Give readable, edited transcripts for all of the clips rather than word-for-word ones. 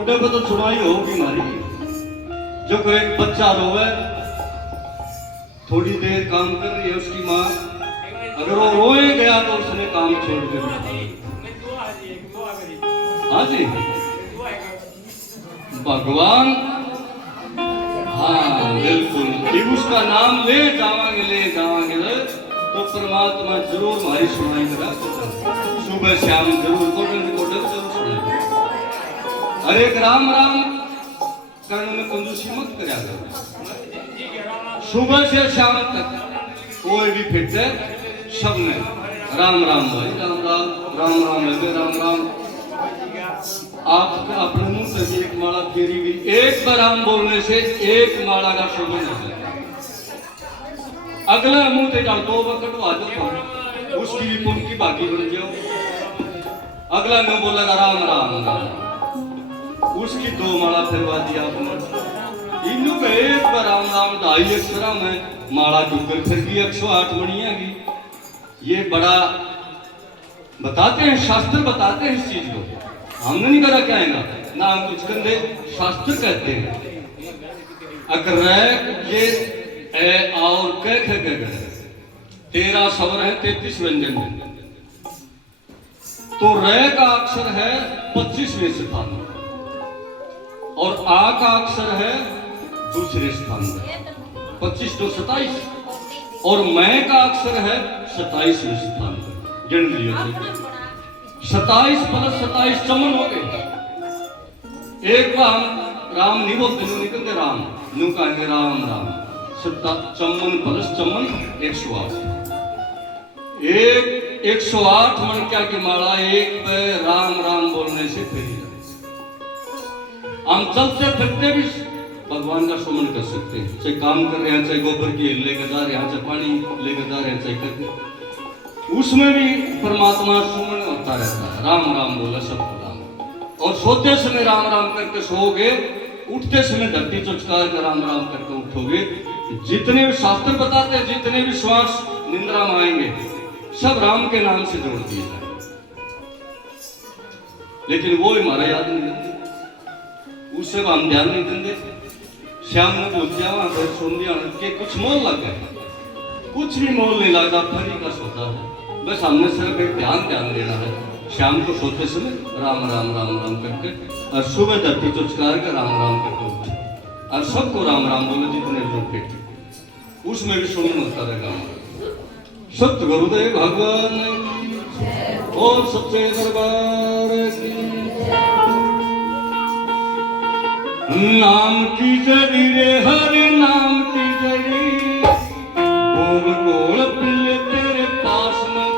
मोटे पे तो छुड़ाई होगी हमारी। जो कोई बच्चा रोवे, थोड़ी देर काम कर रही है उसकी माँ, अगर वो रोए गया तो उसने काम छोड़ दिया। हाँ जी, भगवान, हाँ बिल्कुल, जब उसका नाम ले जावांगे तो परमात्मा जरूर हमारी सुनाई करा। सुबह शाम जरूर कोटन जरूर सुनाई। अरे राम राम करने में कंजूसी मत करा करो। सुबह से शाम तक कोई भी फिट है, सब में राम राम भाई, राम राम राम राम है, राम राम। आप अपने मुंह से भी एक माला फेरी भी, एक बार राम बोलने से एक माला का शोभन हो जाए। अगला मुंह से जाओ दो वक्त आ जाओ, उसकी भी पुण्य की बाकी बन जाओ। अगला मुंह बोलेगा राम राम राम, उसकी दो माला फिरवा दिया आपने। इन्हों का एक बार राम राम ढाई अक्षरा में माला डूकर फिर गई 108 मणिया की। ये बड़ा बताते हैं, शास्त्र बताते हैं इस चीज को, हमने नहीं करा क्या है ना हम कुछ कंधे, शास्त्र कहते हैं। अगर ये ए और कह 13 स्वर है, 33 व्यंजन है, तो रे का अक्षर है 25वें स्थान में और आ का अक्षर है दूसरे स्थान में, 25 तो 27, और मैं का अक्षर है 27वें स्थान में। गिन लियो 27 + 27 चमन हो गए। एक बार हम राम नहीं बोलते, नु निकलते राम, नु कहेंगे राम राम। चमन + चमन 108, एक 108 मन क्या की माला एक पे राम राम बोलने से फेरी जाए। हम चलते फिरते भी भगवान का सुमन कर सकते हैं, चाहे काम कर रहे हैं, चाहे गोबर की लेकर जा रहे हैं, चाहे पानी लेकर जा रहे हैं, चाहे करते, उसमें भी परमात्मा सुमन होता रहता है। राम राम बोला सब राम। और सोते समय राम राम करके सोओगे, उठते समय धरती चुचकार कर राम राम करके उठोगे। जितने भी शास्त्र बताते हैं, जितने भी श्वास निंद्रा में आएंगे, सब राम के नाम से जोड़ दिए जाए। लेकिन वो हमारा याद नहीं देते, उससे हम ध्यान नहीं देंगे। श्याम ने पूछ दिया वहां पर सोनिया के कुछ मोल लग गए, कुछ भी मोल नहीं लगता, फरी का सोता है। बस हमने सिर्फ एक ध्यान देना है। शाम को सोते समय राम राम राम राम करके, और सुबह धरती चुचकार कर राम राम करके उठे, और सबको राम राम बोले जितने लोग थे, उसमें भी सुमन होता रहेगा। सत्य गुरुदेव भगवान और सच्चे दरबार की नाम की जड़ी रे, हरे नाम की जड़ी, गोल गोल पिल्ले तेरे पास में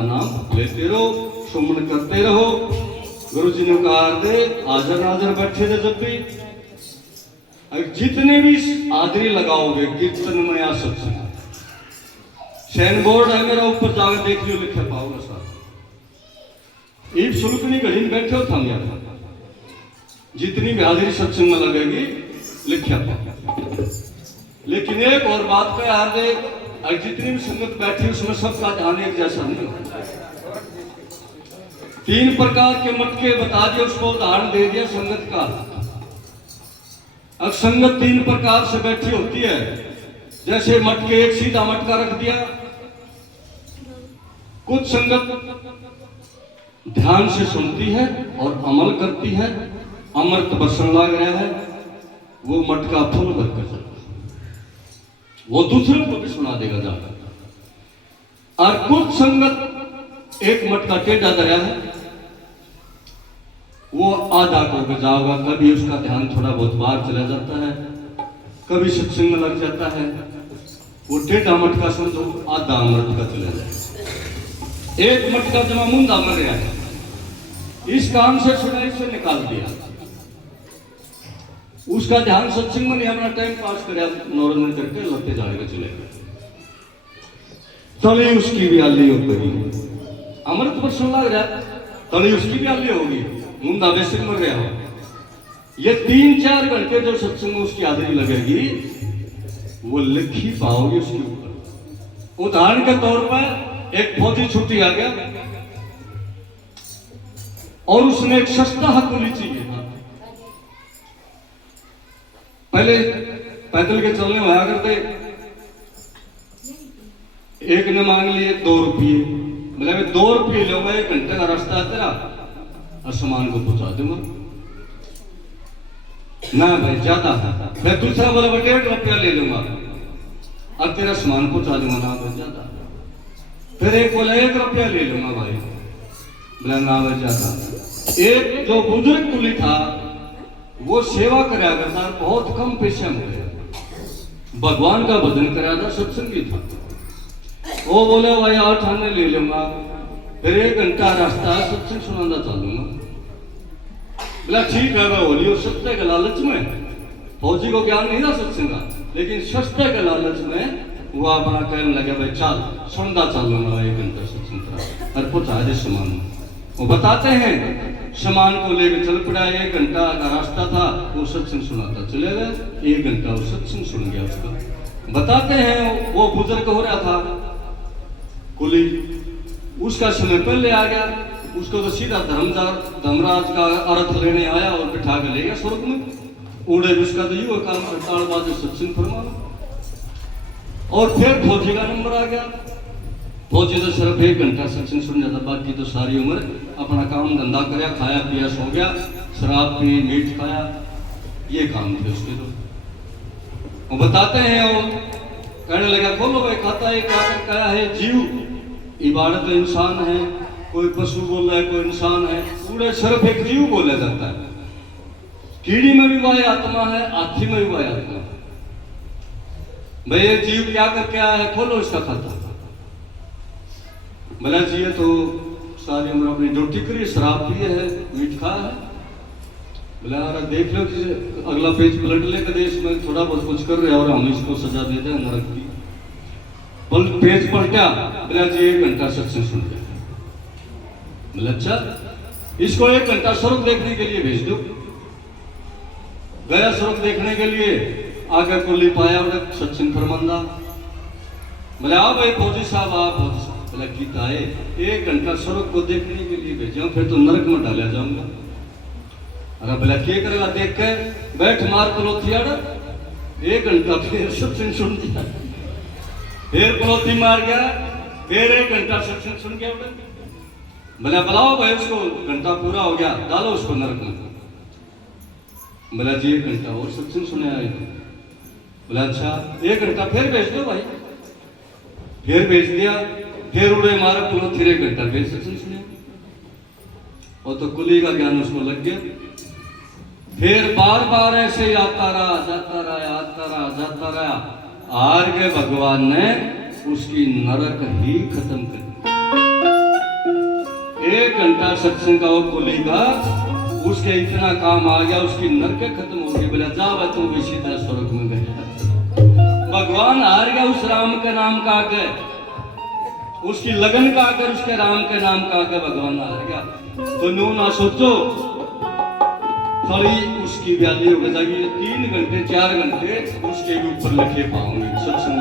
का नाम लेते रहो, सुमन करते रहो। गुरु जी ने कहा दे हाजर नाजर बैठे थे जब भी, जितने भी आदरी लगाओगे कीर्तन में या सत्संग, सैन बोर्ड है मेरा, ऊपर जाकर देख लियो, लिखे पाओगे साथ। एक सुलकनी घड़ी में बैठे हो थम या जितनी भी हाजिरी सत्संग में लगेगी लिखा पाओ। लेकिन एक और बात का यार दे, जितनी भी संगत बैठी उसमें सबका ध्यान एक जैसा नहीं होता। 3 प्रकार के मटके बता दिए, उसको उदाहरण दे दिया संगत का। अब संगत 3 प्रकार से बैठी होती है। जैसे मटके, एक सीधा मटका रख दिया। कुछ संगत ध्यान से सुनती है और अमल करती है, अमृत बरसन लग रहा है, वो मटका फुल भरकर चलता है, वो दूसरों को भी सुना देगा जाकर। और कुछ संगत एक मटका टेढ़ा दरिया है, वो आधा को जाओगा, कभी उसका ध्यान थोड़ा बहुत बाहर चला जाता है, कभी सत्संग में लग जाता है। वो टेढ़ा मटका समझो आधा अमृत का चला जाए। एक मटका जमा मुंदा मर गया है, इस काम से सुना, इसे निकाल दिया, उसका ध्यान सत्संग में नहीं, अपना टाइम पास करे, नॉर्मल करके लड़ते जाएगा, चलेगा। तले उसकी भी आली हो गई, अमृत पर सुन लग रहा, तले उसकी भी आली होगी, मुंदा वैसे मर गया हो। ये 3-4 घंटे जो सत्संग में उसकी हाजिरी लगेगी, वो लिख ही पाओगे उसके ऊपर। उदाहरण के तौर पर एक फौजी छुट्टी आ गया और उसने एक सस्ता हथौड़ी चाहिए था। पहले पैदल के चलने में आया करते, एक ने मांग लिए 2 रुपये, बोले मैं 2 रुपये लूंगा, 1 घंटे का रास्ता है तेरा और सामान को पहुंचा दूंगा। ना भाई ज्यादा है। मैं दूसरा बोला 1.5 रुपया ले लूंगा और तेरा सामान पहुंचा दूंगा। ना भाई ज्यादा। फिर एक बोला 1 रुपया ले लूंगा भाई, बोला ना भाई ज्यादा। एक जो बुजुर्ग कुली था वो सेवा कराया करता, बहुत कम पैसे में भगवान का भजन कराया था, सत्संगी था। वो बोले भाई 8 आने ले लूंगा, फिर 1 घंटा रास्ता है, सत्संग सुनाना चालूंगा। बोला ठीक है, मैं होली और सस्ते के लालच में, फौजी को ज्ञान नहीं था सत्संग का, लेकिन सस्ते के लालच में वो अपना कहने लगे भाई चल सुनता चालूंगा, 1 घंटा सत्संग करा और पहुंचा दे सामान। वो बताते हैं सामान को लेकर चल पड़ा, 1 घंटा का रास्ता था, वो सत्संग सुनाता चले गए, 1 घंटा वो सत्संग सुन गया उसका। बताते हैं वो बुजुर्ग हो रहा था कुली, उसका समय पहले आ गया, उसको तो सीधा धर्मराज का अर्थ लेने आया और बिठा कर ले गया स्वर्ग में। उड़े उसका तो यू काम ताड़बाज सत्संग फरमा। और फिर फौजी का नंबर आ गया। फौजी तो सिर्फ 1 घंटा सत्संग सुन जाता, बाकी तो सारी उम्र अपना काम धंधा कराया, खाया पिया सो गया, शराब पी, मीट खाया, ये काम थे उसके। तो वो बताते हैं, वो कहने लगा खोलो भाई खाता है क्या क्या है, जीव इबादत तो इंसान है, कोई पशु बोल रहा है, कोई इंसान है, पूरे सिर्फ एक जीव बोला जाता है। कीड़ी में भी वही आत्मा है, हाथी में भी वही आत्मा है। भाई ये जीव क्या करके आया है, खोलो इसका खाता। बोला जी ये तो सारी उम्र अपनी ड्यूटी करी, शराब पिए है, मीट खा है। बोला यार देख लो कि अगला पेज पलट ले के देश में थोड़ा बहुत कुछ कर रहे और हम इसको सजा दे दें नरक की। पेज पलटा, बोला जी 1 घंटा सत्संग सुन गया। बोला अच्छा इसको 1 घंटा स्वर्ग देखने के लिए भेज दो। गया स्वर्ग देखने के लिए, आगे कुल्ली पाया सत्संग फरमांदा। बोले आ भाई फौजी साहब आप, फौजी साहब बोला गीता है 1 घंटा स्वर्ग को देखने के लिए भेजा, फिर तो नरक में डाला जाऊंगा। अरे बोला क्या करेगा, देख के बैठ मार कलोथी आड़, 1 घंटा फिर सत्संग सुन दिया, फिर कलोथी मार गया, फिर 1 घंटा सत्संग सुन गया। बोला बुलाओ भाई उसको, घंटा पूरा हो गया, डालो उसको नरक में। बोला जी 1 घंटा और सत्संग सुने आए। बोला अच्छा 1 घंटा फिर भेज दो भाई, फिर भेज दिया, फिर उड़े मारे पुनः फिर 1 घंटा फिर सत्संग सुने। और तो कुली का ज्ञान उसको लग गया। फिर बार बार ऐसे आता रहा, जाता रहा, आता रहा, जाता रहा, हार के भगवान ने उसकी नरक ही खत्म कर दी। घंटा सत्संग का वो खोलेगा, उसके इतना काम आ गया, उसकी नरक खत्म हो गई, बोला जा वह तू भी सीधा स्वर्ग में गया। भगवान हार गया उस राम के नाम का आगे, उसकी लगन का आकर, उसके राम के नाम का आगे भगवान हार गया। तो नो ना सोचो थोड़ी उसकी व्याली हो जाएगी, 3 घंटे 4 घंटे उसके भी ऊपर लिखे पाऊंगी सत्संग।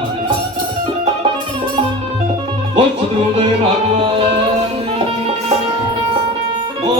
बहुत सदगुरुदेव भगवान